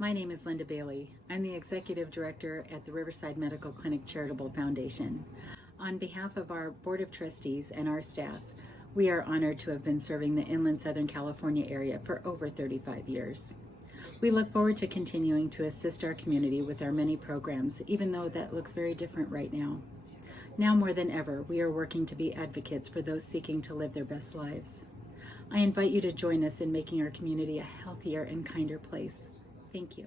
My name is Linda Bailey. I'm the Executive Director at the Riverside Medical Clinic Charitable Foundation. On behalf of our Board of Trustees and our staff, we are honored to have been serving the inland Southern California area for over 35 years. We look forward to continuing to assist our community with our many programs, even though that looks very different right now. Now more than ever, we are working to be advocates for those seeking to live their best lives. I invite you to join us in making our community a healthier and kinder place. Thank you.